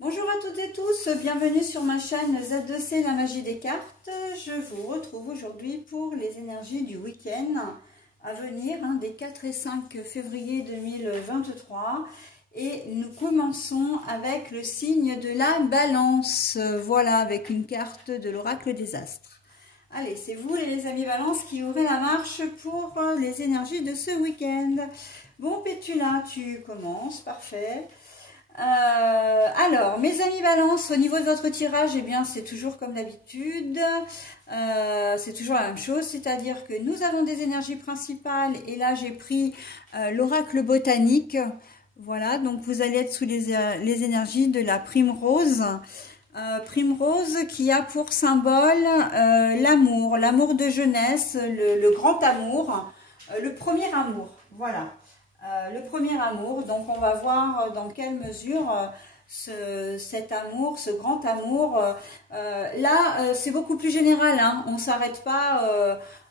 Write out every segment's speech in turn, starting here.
Bonjour à toutes et tous, bienvenue sur ma chaîne Z2C La Magie des Cartes. Je vous retrouve aujourd'hui pour les énergies du week-end à venir, des 4 et 5 février 2023. Et nous commençons avec le signe de la Balance, voilà, avec une carte de l'oracle des astres. Allez, c'est vous les amis Balance qui ouvrez la marche pour les énergies de ce week-end. Bon Pétula, tu commences, parfait. Alors, mes amis Balance, au niveau de votre tirage, eh bien, c'est toujours comme d'habitude, c'est toujours la même chose, c'est-à-dire que nous avons des énergies principales, et là, j'ai pris l'oracle botanique, voilà, donc vous allez être sous les énergies de la primrose, primrose qui a pour symbole l'amour de jeunesse, le grand amour, le premier amour, voilà. Le premier amour, donc on va voir dans quelle mesure cet amour, ce grand amour, là c'est beaucoup plus général, on ne s'arrête pas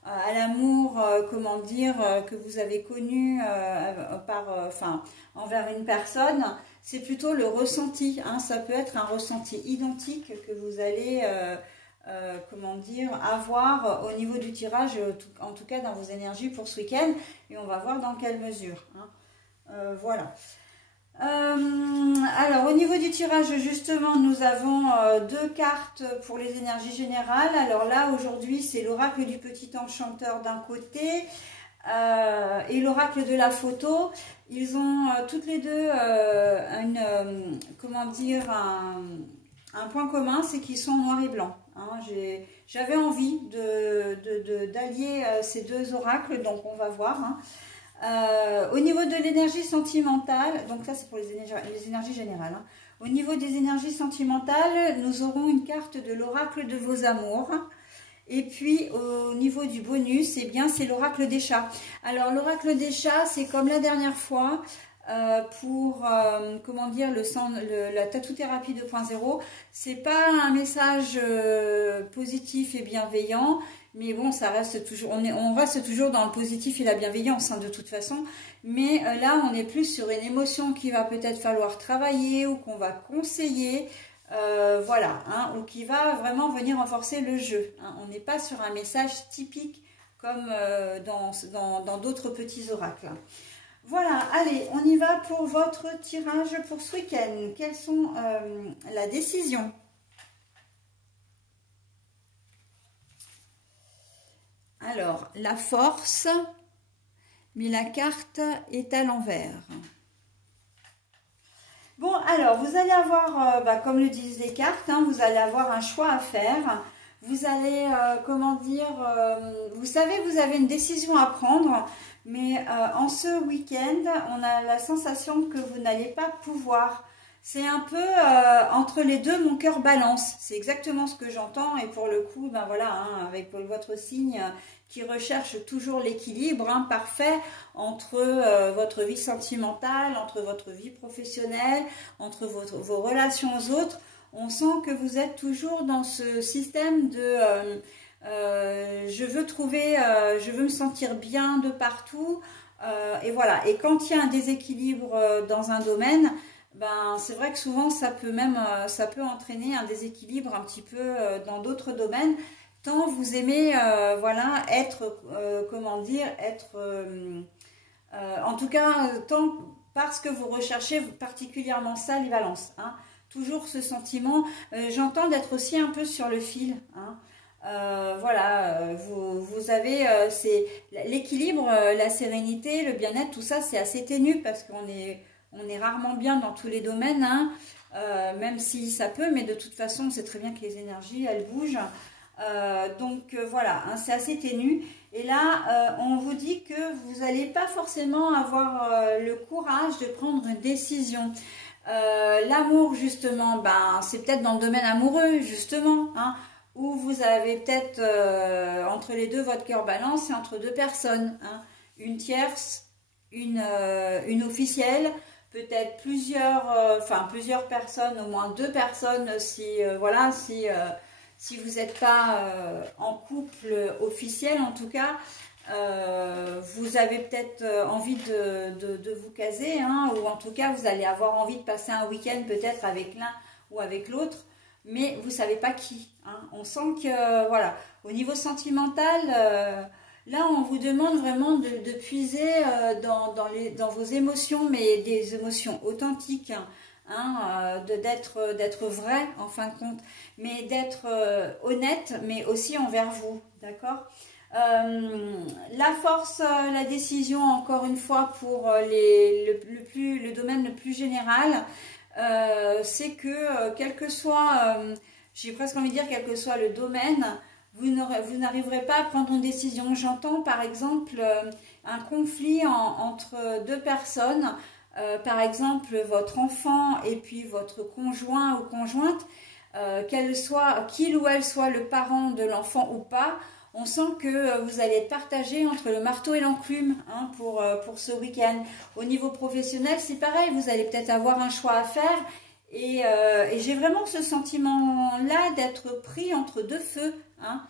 à l'amour, comment dire, que vous avez connu envers une personne, c'est plutôt le ressenti, ça peut être un ressenti identique que vous allez comment dire, avoir au niveau du tirage, en tout cas dans vos énergies pour ce week-end, et on va voir dans quelle mesure. Voilà. Alors au niveau du tirage, justement, nous avons deux cartes pour les énergies générales. Alors là, aujourd'hui, c'est l'oracle du petit enchanteur d'un côté et l'oracle de la photo. Ils ont toutes les deux comment dire, un point commun, c'est qu'ils sont en noir et blanc. J'avais envie d'allier ces deux oracles, donc on va voir. Au niveau de l'énergie sentimentale, donc ça c'est pour les énergies générales. Au niveau des énergies sentimentales, nous aurons une carte de l'oracle de vos amours. Et puis au niveau du bonus, eh bien c'est l'oracle des chats. Alors l'oracle des chats, c'est comme la dernière fois. Pour comment dire la tatou-thérapie 2.0, c'est pas un message positif et bienveillant, mais bon, ça reste toujours, on reste toujours dans le positif et la bienveillance de toute façon, mais là on est plus sur une émotion qui va peut-être falloir travailler ou qu'on va conseiller, voilà, ou qui va vraiment venir renforcer le jeu, on n'est pas sur un message typique comme dans d'autres petits oracles. Voilà, allez, on y va pour votre tirage pour ce week-end. Quelles sont la décision? Alors, la force, mais la carte est à l'envers. Bon, alors, vous allez avoir, comme le disent les cartes, vous allez avoir un choix à faire. Vous allez, comment dire, vous savez, vous avez une décision à prendre, mais en ce week-end, on a la sensation que vous n'allez pas pouvoir. C'est un peu entre les deux, mon cœur balance. C'est exactement ce que j'entends, et pour le coup, voilà, avec votre signe qui recherche toujours l'équilibre parfait entre votre vie sentimentale, entre votre vie professionnelle, entre vos relations aux autres. On sent que vous êtes toujours dans ce système de je veux trouver, je veux me sentir bien de partout, et voilà. Et quand il y a un déséquilibre dans un domaine, c'est vrai que souvent ça peut entraîner un déséquilibre un petit peu dans d'autres domaines, tant vous aimez voilà, être comment dire, être en tout cas tant parce que vous recherchez particulièrement ça, les balances, toujours ce sentiment, j'entends d'être aussi un peu sur le fil, voilà, vous avez l'équilibre, la sérénité, le bien-être, tout ça c'est assez ténu parce qu'on est rarement bien dans tous les domaines, même si ça peut, mais de toute façon on sait très bien que les énergies elles bougent, donc voilà, c'est assez ténu. Et là on vous dit que vous n'allez pas forcément avoir le courage de prendre une décision. L'amour justement, c'est peut-être dans le domaine amoureux justement, où vous avez peut-être entre les deux votre cœur balance, et entre deux personnes, une tierce, une officielle, peut-être plusieurs personnes, au moins deux personnes si voilà, si vous n'êtes pas en couple officiel en tout cas. Vous avez peut-être envie de vous caser, ou en tout cas vous allez avoir envie de passer un week-end peut-être avec l'un ou avec l'autre, mais vous ne savez pas qui. Hein. On sent que, voilà, au niveau sentimental, là, on vous demande vraiment de puiser dans vos émotions, mais des émotions authentiques, hein, d'être vrai, en fin de compte, mais d'être honnête, mais aussi envers vous, d'accord? La force, la décision, encore une fois, pour le domaine le plus général, c'est que quel que soit, j'ai presque envie de dire, quel que soit le domaine, vous n'arriverez pas à prendre une décision. J'entends par exemple un conflit entre deux personnes, par exemple votre enfant et puis votre conjoint ou conjointe, qu'il ou elle soit le parent de l'enfant ou pas. On sent que vous allez être partagé entre le marteau et l'enclume, hein, pour ce week-end. Au niveau professionnel, c'est pareil, vous allez peut-être avoir un choix à faire. Et j'ai vraiment ce sentiment-là d'être pris entre deux feux. Hein.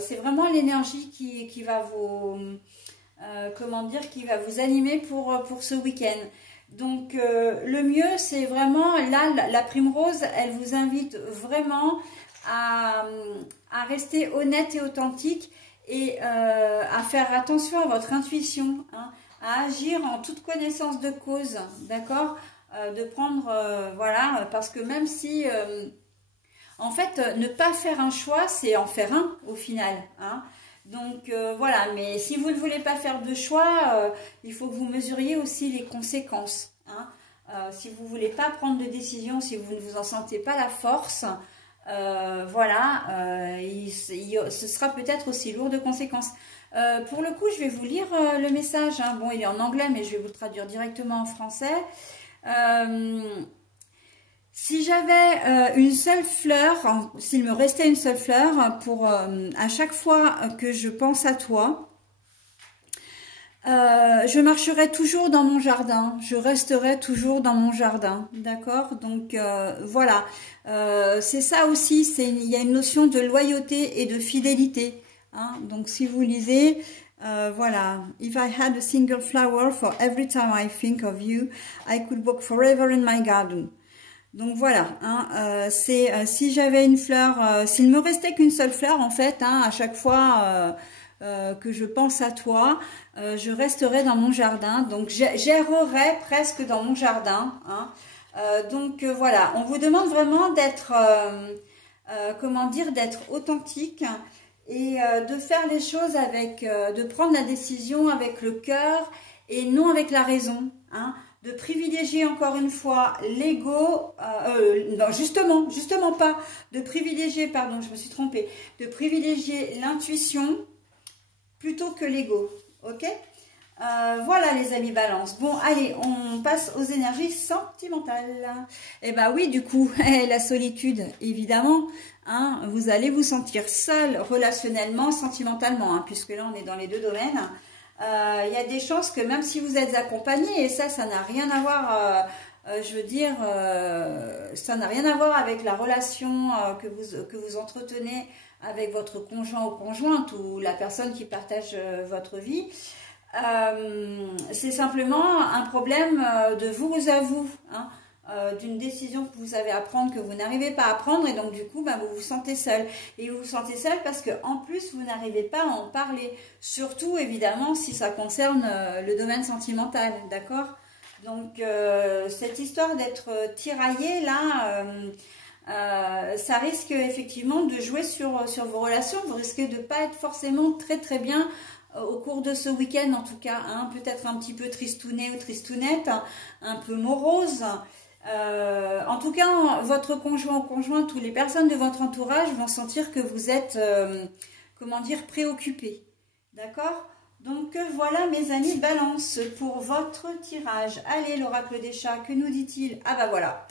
C'est vraiment l'énergie qui va vous, qui va vous animer pour ce week-end. Donc le mieux, c'est vraiment, là, la prime rose, elle vous invite vraiment à rester honnête et authentique et à faire attention à votre intuition, hein, à agir en toute connaissance de cause, d'accord, de prendre, voilà, parce que même si, en fait, ne pas faire un choix, c'est en faire un au final, hein. Donc voilà, mais si vous ne voulez pas faire de choix, il faut que vous mesuriez aussi les conséquences, hein. Si vous ne voulez pas prendre de décision, si vous ne vous en sentez pas la force, voilà, ce sera peut-être aussi lourd de conséquences. Pour le coup, je vais vous lire le message, hein. Bon, il est en anglais, mais je vais vous le traduire directement en français. Si j'avais une seule fleur, s'il me restait une seule fleur, pour à chaque fois que je pense à toi, je marcherai toujours dans mon jardin, je resterai toujours dans mon jardin, d'accord? Donc voilà, c'est ça aussi, il y a une notion de loyauté et de fidélité, hein? Donc si vous lisez, voilà, if I had a single flower for every time I think of you, I could walk forever in my garden. Donc voilà, hein, si j'avais une fleur, s'il me restait qu'une seule fleur en fait, hein, à chaque fois que je pense à toi, je resterai dans mon jardin, donc j'errerai presque dans mon jardin, hein. Donc voilà, on vous demande vraiment d'être, comment dire, d'être authentique et de faire les choses avec, de prendre la décision avec le cœur et non avec la raison, hein. De privilégier encore une fois l'ego, non justement pas, de privilégier, pardon, je me suis trompée, de privilégier l'intuition plutôt que l'ego, ok? Voilà les amis balance. Bon, allez, on passe aux énergies sentimentales. Eh ben oui, du coup, la solitude, évidemment, hein, vous allez vous sentir seul relationnellement, sentimentalement, hein, puisque là on est dans les deux domaines. Il y a des chances que même si vous êtes accompagné, et ça n'a rien à voir, je veux dire, ça n'a rien à voir avec la relation que vous entretenez avec votre conjoint ou conjointe ou la personne qui partage votre vie. C'est simplement un problème de vous à vous, hein, d'une décision que vous avez à prendre, que vous n'arrivez pas à prendre, et donc du coup vous vous sentez seul, et vous vous sentez seul parce que en plus vous n'arrivez pas à en parler, surtout évidemment si ça concerne le domaine sentimental, d'accord? Donc cette histoire d'être tiraillé là, ça risque effectivement de jouer sur vos relations. Vous risquez de ne pas être forcément très bien au cours de ce week-end, en tout cas, hein, peut-être un petit peu tristounet ou tristounette, un peu morose. En tout cas, votre conjoint ou conjointe ou les personnes de votre entourage vont sentir que vous êtes, comment dire, préoccupés. D'accord? Donc voilà mes amis balance pour votre tirage. Allez, l'oracle des chats, que nous dit-il? Ah bah voilà.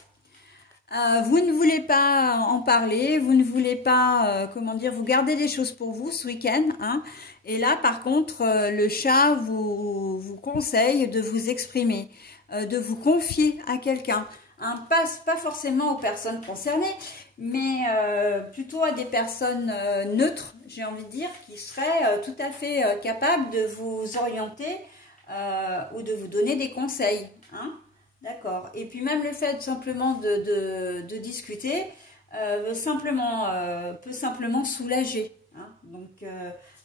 Vous ne voulez pas en parler, vous ne voulez pas, comment dire, vous gardez des choses pour vous ce week-end, hein, et là par contre le chat vous conseille de vous exprimer, de vous confier à quelqu'un, hein, pas forcément aux personnes concernées, mais plutôt à des personnes neutres, j'ai envie de dire, qui seraient tout à fait capables de vous orienter ou de vous donner des conseils, hein. D'accord. Et puis même le fait simplement de discuter peut simplement soulager. Hein. Donc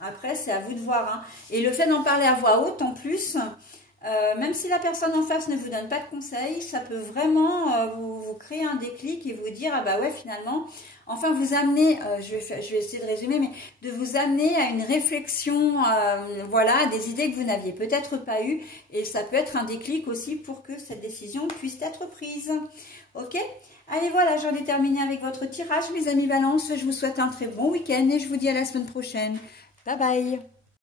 après, c'est à vous de voir. Hein. Et le fait d'en parler à voix haute en plus, même si la personne en face ne vous donne pas de conseils, ça peut vraiment vous créer un déclic et vous dire, ah bah ouais, finalement, enfin vous amener, je vais essayer de résumer, mais de vous amener à une réflexion, voilà, des idées que vous n'aviez peut-être pas eues, et ça peut être un déclic aussi pour que cette décision puisse être prise. Ok? Allez, voilà, j'en ai terminé avec votre tirage, mes amis Balance. Je vous souhaite un très bon week-end et je vous dis à la semaine prochaine. Bye bye!